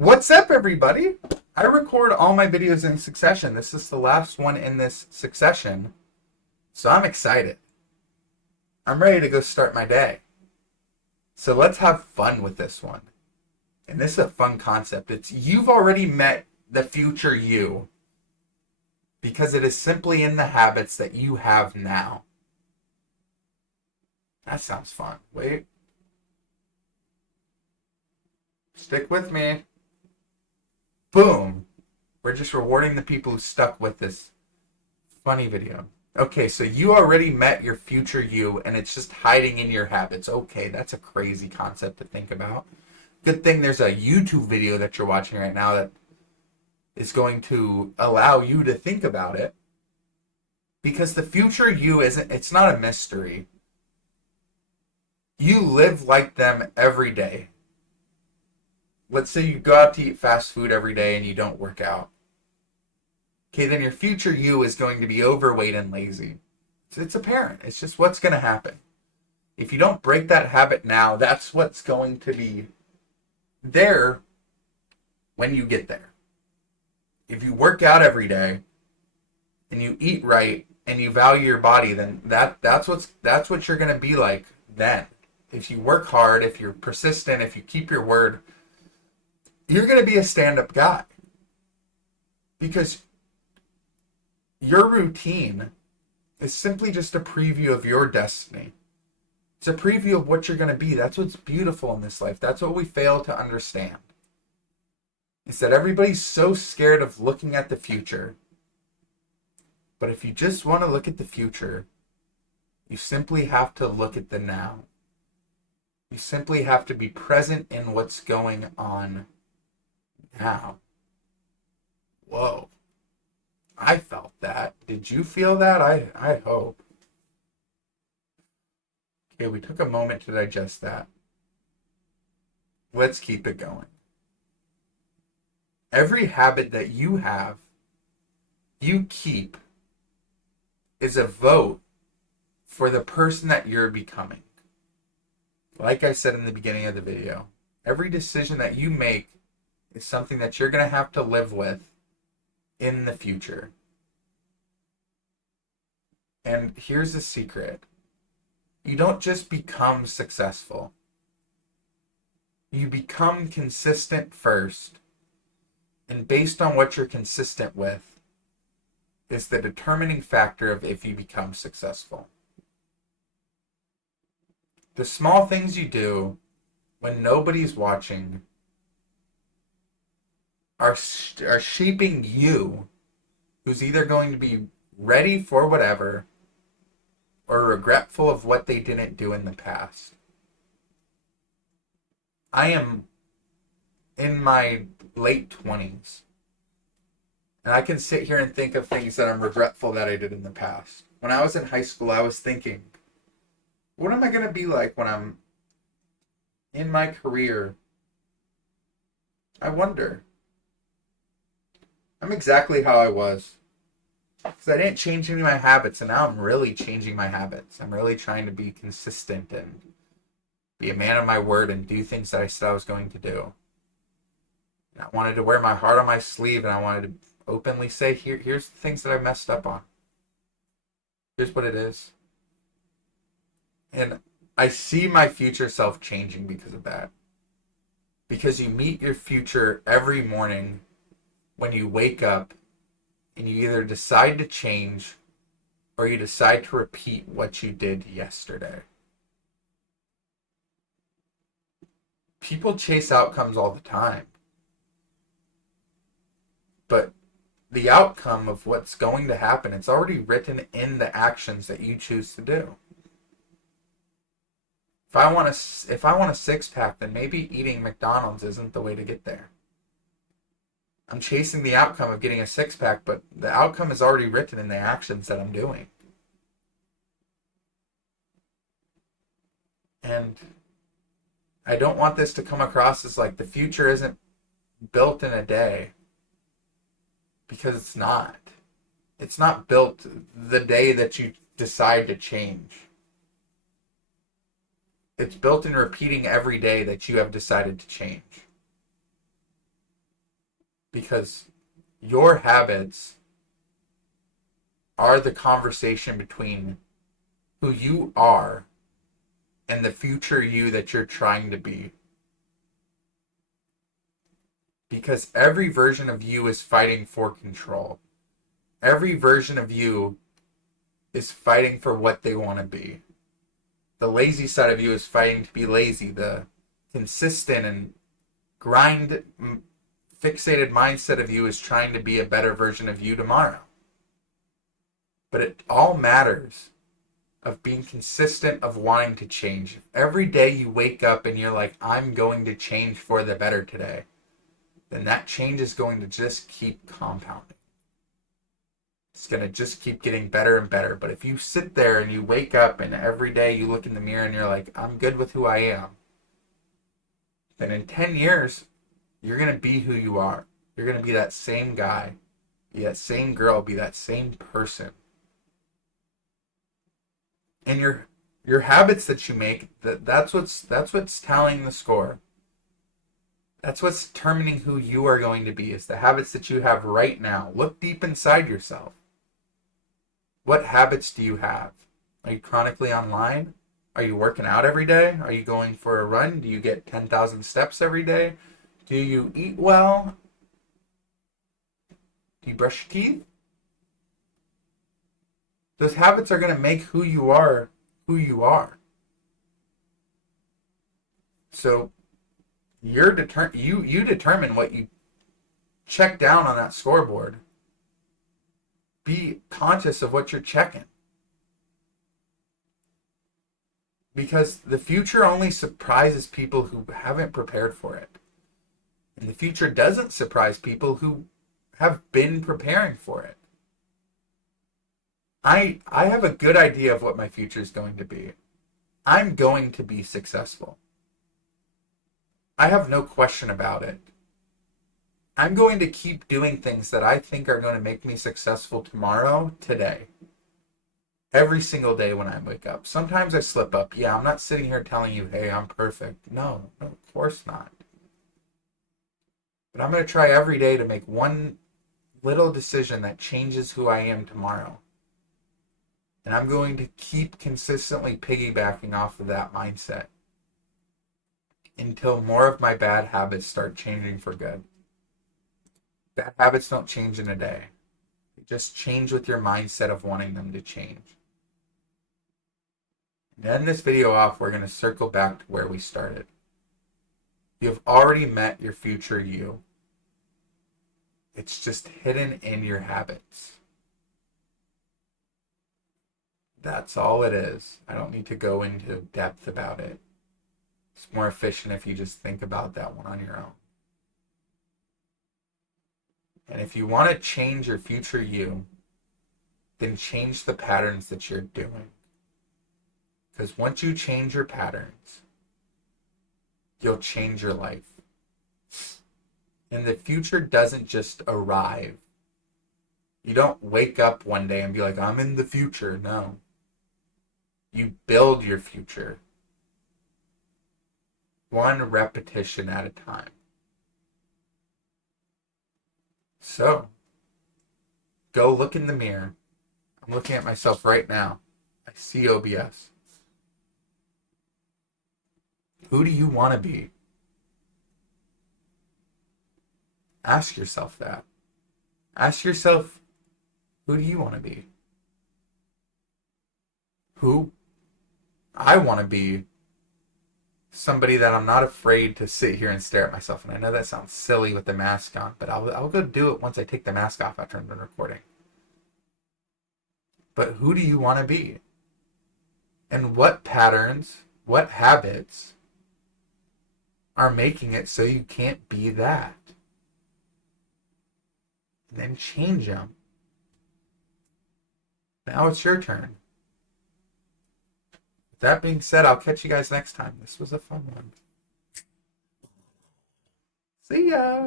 What's up, everybody? I record all my videos in succession. This is the last one in this succession, so I'm excited. I'm ready to go start my day. So let's have fun with this one. And this is a fun concept. It's you've already met the future you because it is simply in the habits that you have now. That sounds fun. Wait. Stick with me. Boom. We're just rewarding the people who stuck with this funny video. Okay, so you already met your future you, and it's just hiding in your habits. Okay, that's a crazy concept to think about. Good thing there's a YouTube video that you're watching right now that is going to allow you to think about it. Because the future you it's not a mystery. You live like them every day. Let's say you go out to eat fast food every day and you don't work out. Okay, then your future you is going to be overweight and lazy. It's apparent. It's just what's going to happen. If you don't break that habit now, that's what's going to be there when you get there. If you work out every day and you eat right and you value your body, then that's what you're going to be like then. If you work hard, if you're persistent, if you keep your word, you're going to be a stand-up guy. Because your routine is simply just a preview of your destiny. It's a preview of what you're going to be. That's what's beautiful in this life. That's what we fail to understand. Is that everybody's so scared of looking at the future. But if you just want to look at the future, you simply have to look at the now. You simply have to be present in what's going on now. Whoa. I felt that. Did you feel that? I hope. Okay, we took a moment to digest that. Let's keep it going. Every habit that you have, you keep, is a vote for the person that you're becoming. Like I said in the beginning of the video, every decision that you make is something that you're going to have to live with in the future. And here's the secret. You don't just become successful. You become consistent first. And based on what you're consistent with is the determining factor of if you become successful. The small things you do when nobody's watching are shaping you, who's either going to be ready for whatever or regretful of what they didn't do in the past. I am in my late 20s, and I can sit here and think of things that I'm regretful that I did in the past. When I was in high school, I was thinking, what am I going to be like when I'm in my career? I wonder. I'm exactly how I was. Because I didn't change any of my habits, and now I'm really changing my habits. I'm really trying to be consistent and be a man of my word and do things that I said I was going to do. And I wanted to wear my heart on my sleeve, and I wanted to openly say, here's the things that I messed up on. Here's what it is. And I see my future self changing because of that. Because you meet your future every morning when you wake up and you either decide to change or you decide to repeat what you did yesterday. People chase outcomes all the time. But the outcome of what's going to happen, it's already written in the actions that you choose to do. If I want a six-pack, then maybe eating McDonald's isn't the way to get there. I'm chasing the outcome of getting a six-pack, but the outcome is already written in the actions that I'm doing. And I don't want this to come across as like the future isn't built in a day. Because it's not. It's not built the day that you decide to change. It's built in repeating every day that you have decided to change. because your habits are the conversation between who you are and the future you that you're trying to be. Because every version of you is fighting for control. Every version of you is fighting for what they want to be. The lazy side of you is fighting to be lazy. The consistent and grind fixated mindset of you is trying to be a better version of you tomorrow. But it all matters of being consistent, of wanting to change. If every day you wake up and you're like, I'm going to change for the better today, then that change is going to just keep compounding. It's going to just keep getting better and better. But if you sit there and you wake up and every day you look in the mirror and you're like, I'm good with who I am, then in 10 years, you're going to be who you are. You're going to be that same guy, be that same girl, be that same person. And your habits that you make, that's what's tallying the score. That's what's determining who you are going to be, is the habits that you have right now. Look deep inside yourself. What habits do you have? Are you chronically online? Are you working out every day? Are you going for a run? Do you get 10,000 steps every day? Do you eat well? Do you brush your teeth? Those habits are going to make who you are who you are. So you determine what you check down on that scoreboard. Be conscious of what you're checking. Because the future only surprises people who haven't prepared for it. And the future doesn't surprise people who have been preparing for it. I have a good idea of what my future is going to be. I'm going to be successful. I have no question about it. I'm going to keep doing things that I think are going to make me successful tomorrow, today. Every single day when I wake up. Sometimes I slip up. Yeah, I'm not sitting here telling you, hey, I'm perfect. No, of course not. But I'm going to try every day to make one little decision that changes who I am tomorrow. And I'm going to keep consistently piggybacking off of that mindset until more of my bad habits start changing for good. Bad habits don't change in a day. They just change with your mindset of wanting them to change. And to end this video off, we're going to circle back to where we started. You have already met your future you. It's just hidden in your habits. That's all it is. I don't need to go into depth about it. It's more efficient if you just think about that one on your own. And if you want to change your future you, then change the patterns that you're doing. Because once you change your patterns, you'll change your life. And the future doesn't just arrive. You don't wake up one day and be like, I'm in the future. No. You build your future. One repetition at a time. So, go look in the mirror. I'm looking at myself right now. I see OBS. Who do you want to be? Ask yourself that. Ask yourself, who do you want to be? Who? I want to be somebody that I'm not afraid to sit here and stare at myself. And I know that sounds silly with the mask on, but I'll go do it once I take the mask off after I'm done recording. But who do you want to be? And what patterns, what habits are making it so you can't be that? And then change them. Now it's your turn. With that being said, I'll catch you guys next time. This was a fun one. See ya!